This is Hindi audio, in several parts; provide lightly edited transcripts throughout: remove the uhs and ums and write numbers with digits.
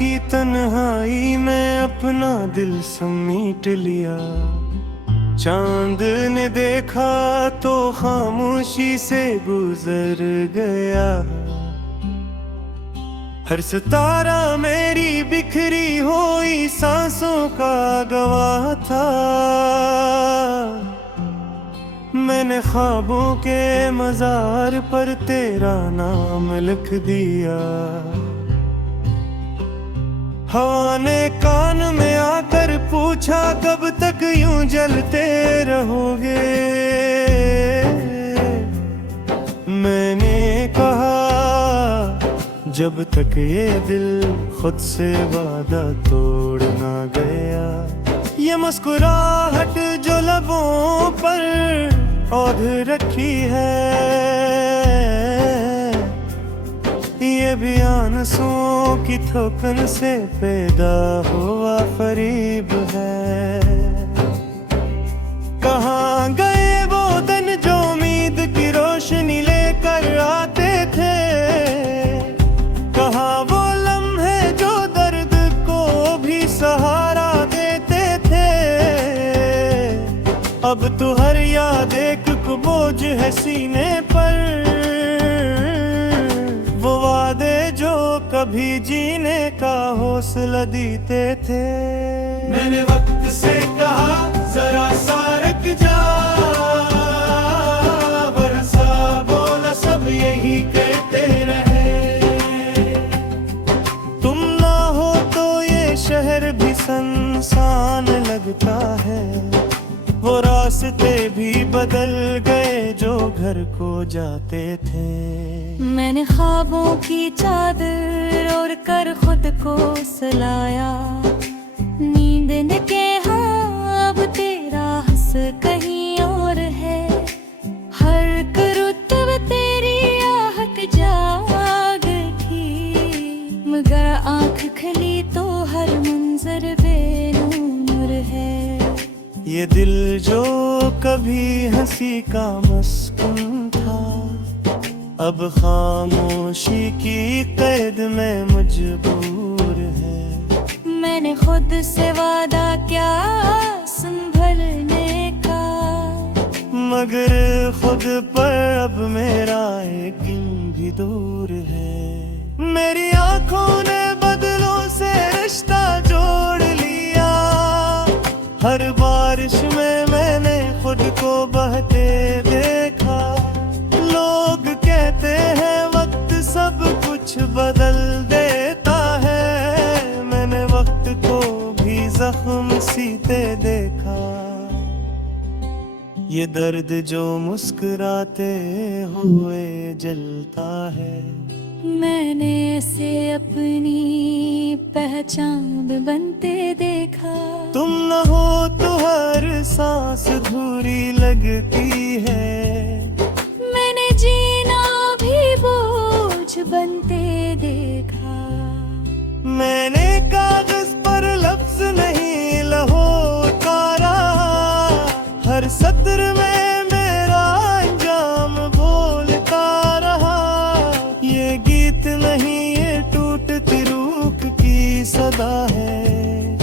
की तन्हाई में अपना दिल समीट लिया। चांद ने देखा तो खामोशी से गुजर गया। हर सितारा मेरी बिखरी हुई सांसों का गवाह था। मैंने ख्वाबों के मजार पर तेरा नाम लिख दिया। हवा ने कान में आकर पूछा कब तक यूं जलते रहोगे। मैंने कहा जब तक ये दिल खुद से वादा तोड़ ना गया। ये मुस्कुराहट जो लबों पर औध रखी है, ये भी आंसुओं की थोकन से पैदा हुआ फरीब है। कहाँ गए वो दिन जो उम्मीद की रोशनी लेकर आते थे। कहाँ वो लम्हे जो दर्द को भी सहारा देते थे। अब तो हर याद एक बोझ है सीने पर। वो वादे जो कभी जीने का हौसला देते थे। मैंने वक्त से कहा जरा सा रुक जा, बरसा बोला सब यही कहते रहे। तुम ना हो तो ये शहर भी सुनसान लगता है। वो रास्ते भी बदल गए जो घर को जाते थे। मैंने ख्वाबों की चादर ओढ़ कर खुद को सुलाया। नींद ने के हाँ अब तेरा हंस कहीं और है। हर रुतब तेरी आहट जाग थी, मगर आँख खुली तो हर मंजर बेनूर है। ये दिल जो कभी हंसी का मस्कुन था, अब खामोशी की कैद में मजबूर है। मैंने खुद से वादा क्या संभलने का, मगर खुद पर अब मेरा यकीन भी दूर है। मेरी आंखों ने बदलों से रिश्ता जोड़ लिया। हर बारिश में मैंने खुद को बहते देखा। लोग कहते हैं वक्त सब कुछ बदल देता है। मैंने वक्त को भी जख्म सीते देखा। ये दर्द जो मुस्कुराते हुए जलता है। मैंने ऐसे अपनी पहचान बनते देखा। तुम न हो तो हर सांस अधूरी लगती है। मैंने जीना भी बोझ बनते देखा। मैंने कागज पर लफ्ज नहीं लहो उतारा। हर सत्र में मेरा अंजाम बोलता रहा। ये गीत नहीं ये टूटती रूह की सदा है,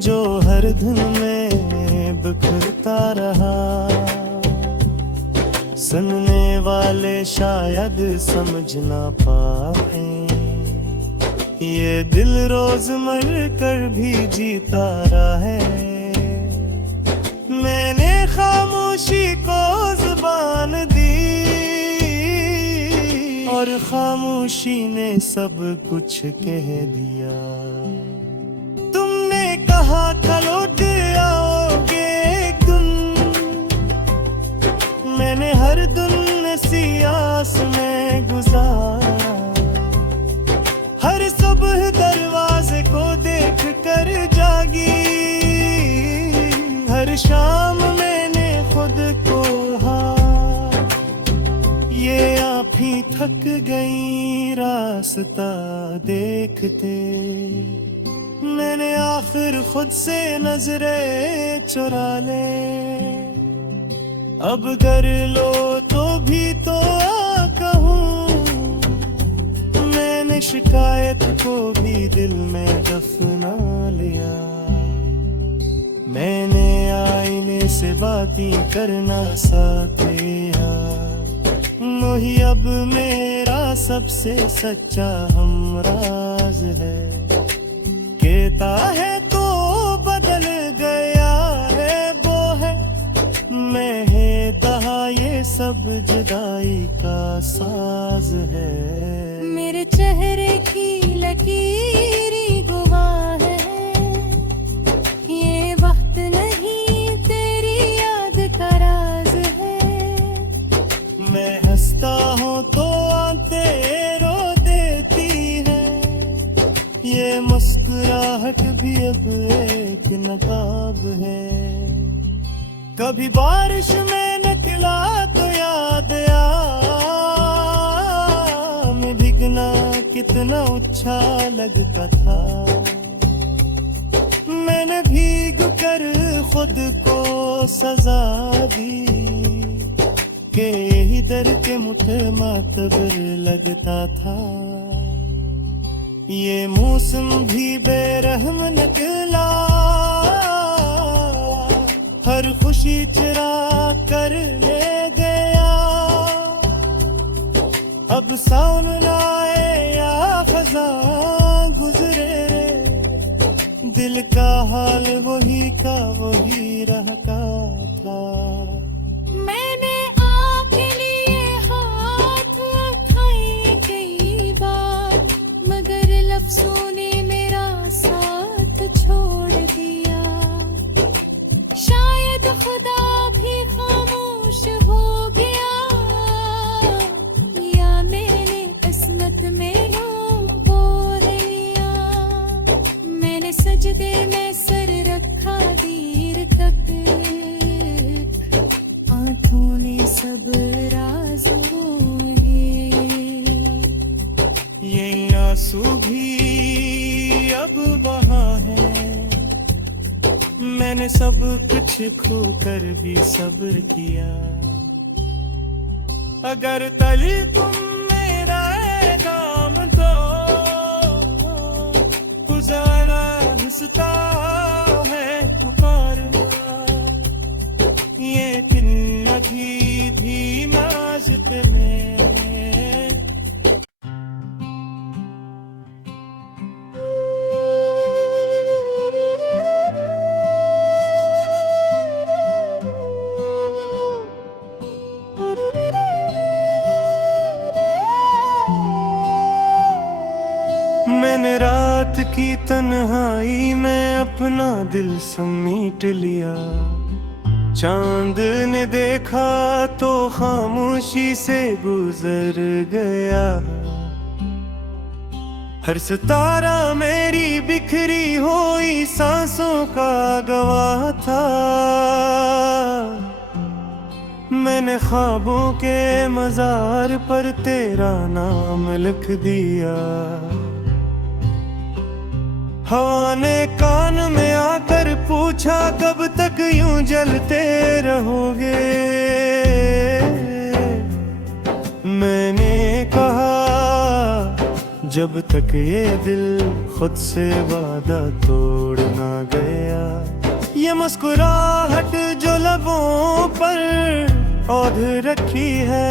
जो हर धुन में बिखरता रहा। सुनने वाले शायद समझ ना पाए, ये दिल रोज मर कर भी जीता रहा है। मैंने खामोशी को जुबान दी और खामोशी ने सब कुछ कह दिया। तुमने कहा लौट आओगे एक दिन। मैंने हर दिन सियास में गुजारा। हर सुबह दरवाजे को देख कर जागी। हर शाम मैंने खुद को ये आप ही थक गई रास्ता देखते। मैंने आखिर खुद से नजरें चुरा ले। अब कर लो तो भी तो कहूँ, मैंने शिकायत को भी दिल में दफना लिया। मैंने आईने से बातें करना साथिया, वही अब मेरा सबसे सच्चा हमराज है। कहता है तो बदल गया है वो है, मैं है कहा ये सब जुदाई का साज है। मेरे चेहरे की लकीरी गवाह है, ये वक्त नहीं तेरी याद का राज है। मैं हंसता हूँ तो आंखें रो देती है, ये मुस्कुराहट भी अब एक नकाब है। कभी बारिश में निकला तो याद मैं भीगना कितना अच्छा लगता था। मैंने भीग कर खुद को सजा दी कि यही दर के मुठे मातबर लगता था। ये मौसम भी बेरहम निकला, हर खुशी चुरा कर ले गया। अब सावन आए या खज़ां गुजरे, दिल का हाल वही का वही रहता था। मैंने आपके लिए हाथ उठाए कई बार, मगर लफ्ज़ों ने मेरा साथ छोड़ दिया। शायद खुदा भी खामोश हो गया, या मैंने किस्मत में वो लिया। मैंने सजदे में सर रखा देर तक, आंखों ने सब राज ये आंसू भी अब वहाँ है। मैंने सब कुछ खो कर भी सब्र किया। अगर तली तुम मेरा काम दो, गुजारा हंसता है पुकारना। ये दिन अभी भी नाज़ते में मैंने रात की तन्हाई में अपना दिल समीट लिया। चांद ने देखा तो खामोशी से गुजर गया। हर सितारा मेरी बिखरी हुई सांसों का गवाह था। मैंने ख्वाबों के मजार पर तेरा नाम लिख दिया। हवा ने कान में आकर पूछा कब तक यूं जलते रहोगे। मैंने कहा जब तक ये दिल खुद से वादा तोड़ ना गया। ये मुस्कुराहट जो लबों पर औध रखी है,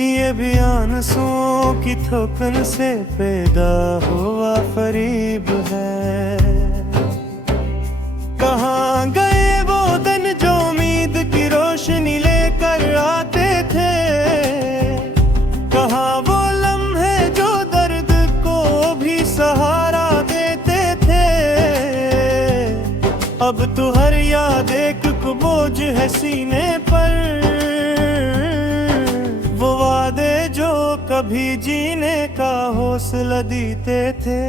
ये भी आंसुओं की थोकन से पैदा हुआ फरीब है। कहाँ गए वो दिन जो उम्मीद की रोशनी लेकर आते थे। कहाँ वो लम्हे जो दर्द को भी सहारा देते थे। अब तो हर याद एक बोझ है सीने पर, वो वादे जो कभी जीने का हौसला देते थे।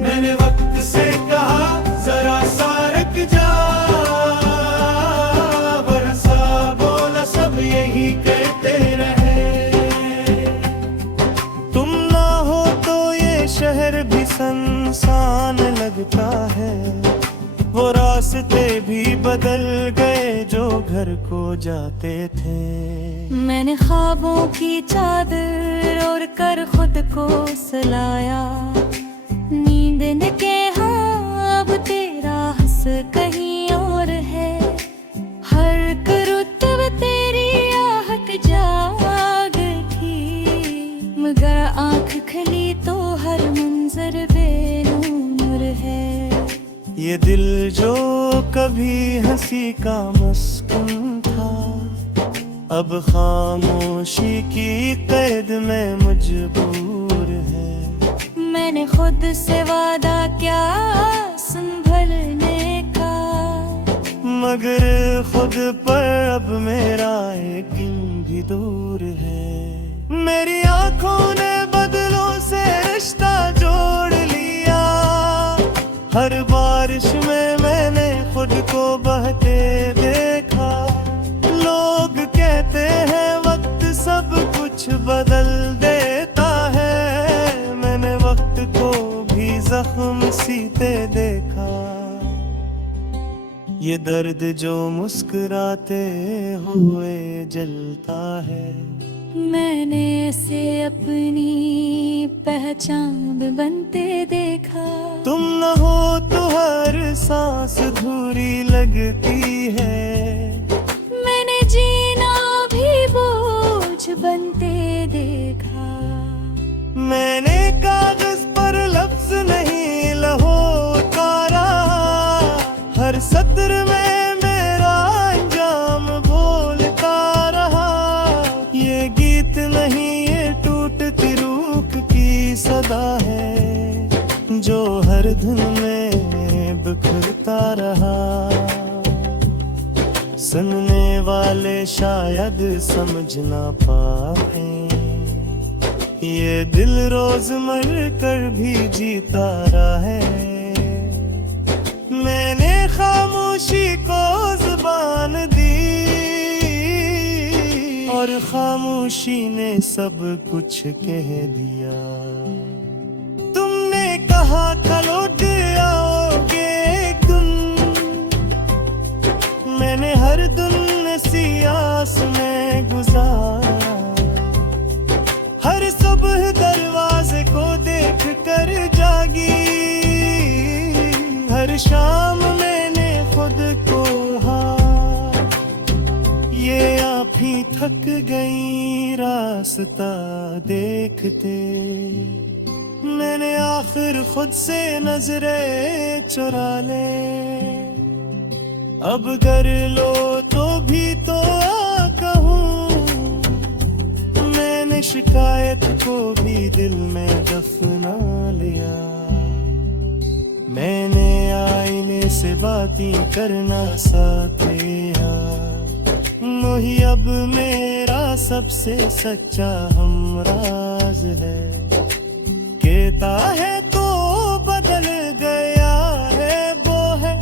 मैंने वक्त से कहा जरा सा रुक जा, बरसा बोला सब यही कहते रहे। तुम ना हो तो ये शहर भी सुनसान लगता है। वो रास्ते भी बदल गए जो घर को जाते थे। हैं। मैंने ख्वाबों की चादर ओढ़ कर खुद को सुलाया, नींद ने के हाँ अब तेरा हंस कहीं और है। हर रुतब तेरी आहट जाग थी, मगर आँख खुली तो हर मंजर बेनूर है। ये दिल जो कभी हंसी का मस्कुन था, अब खामोशी की कैद में मजबूर है। मैंने खुद से वादा क्या संभलने का, मगर खुद पर अब मेरा यकीन भी दूर है। मेरी आंखों ने बदलों से रिश्ता जोड़ लिया, हर बारिश में मैंने खुद को बहते देखा। लोग कहते हैं वक्त सब कुछ बदल देता है, मैंने वक्त को भी जख्म सीते देखा। ये दर्द जो मुस्कुराते हुए जलता है, मैंने इसे अपनी पहचान बनते देखा। तुम न हो तो हर सांस अधूरी लगती है, मैंने जीना भी बोझ बनते देखा। मैंने कागज पर लफ्ज नहीं लहो उतारा, हर सत्र में मेरा अंजाम बोलता रहा। ये गीत नहीं ये टूटती रूह की सदा है, जो हर धुन में बिखरता रहा। सुनने वाले शायद समझ ना पाए, ये दिल रोज मर कर भी जीता रहा है। मैंने खामोशी को जुबान दी, और खामोशी ने सब कुछ कह दिया। तुमने कहा था लौट आओगे एक दिन, मैंने हर दिन सी आस में गुजारा। हर सुबह दरवाजे को देख कर जागी, हर शाम मैंने खुद को ये आप ही थक गई रास्ता देखते। मैंने आखिर खुद से नजरें चुरा ले, अब कर लो तो भी तो आ कहूँ। मैंने शिकायत को भी दिल में दफना लिया, मैंने आईने से बातें करना साथिया। वही अब मेरा सबसे सच्चा हमराज है, कहता है तो बदल गया है वो है।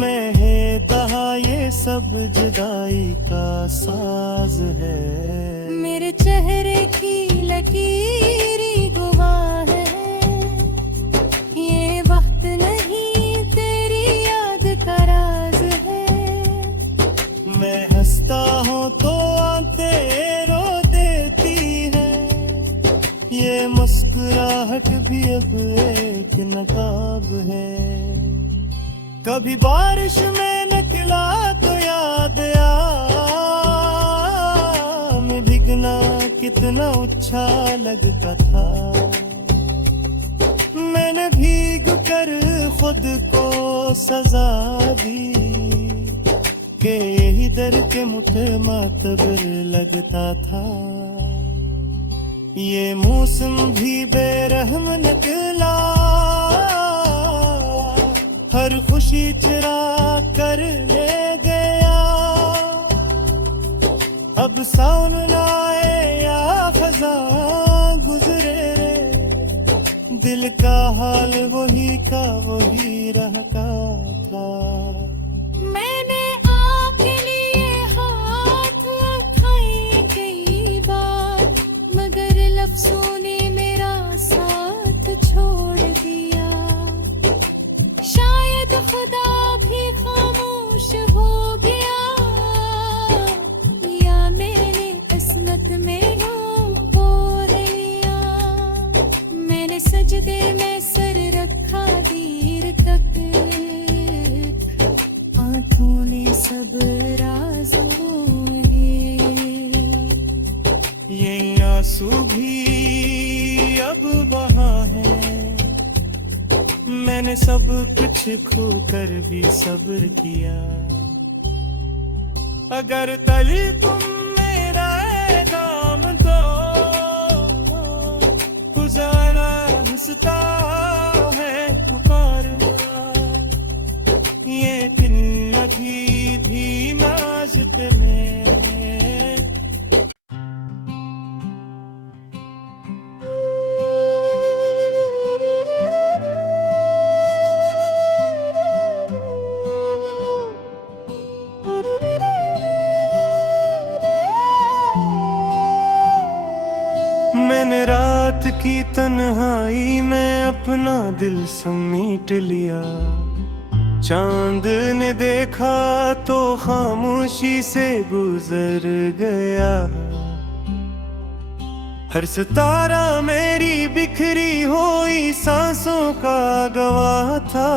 मैं है कहा ये सब जुदाई का साज है। मेरे चेहरे की लकीरी गवाह है, ये वक्त नहीं तेरी याद का राज है। मैं हंसता हूँ तो आंखें रो देती है, ये मुस्कुराहट भी अब एक नकाब है। कभी बारिश में निकला तो याद में भीगना कितना अच्छा लगता था। मैंने भीग कर खुद को सजा दी कि यही दर के मुठे मातबर लगता था। ये मौसम भी बेरहम निकला, हर खुशी चुरा कर ले गया। अब सावन आए या खज़ां गुजरे, दिल का हाल वही का वही रहता था। मैंने आपके लिए हाथ उठाए कई बार, मगर लफ्जों ने मेरा साथ छोड़ दिया। शायद खुदा भी खामोश हो गया, ये आंसू भी अब वहाँ है। मैंने सब कुछ खोकर भी सब्र किया। अगर तल तुम मेरा है काम तो गुजारा हंसता है पुकारना। ये दिल अभी भी नाज़ते में। मैंने रात की तन्हाई में अपना दिल समेट लिया। चांद ने देखा तो खामोशी से गुजर गया। हर सितारा मेरी बिखरी हुई सांसों का गवाह था।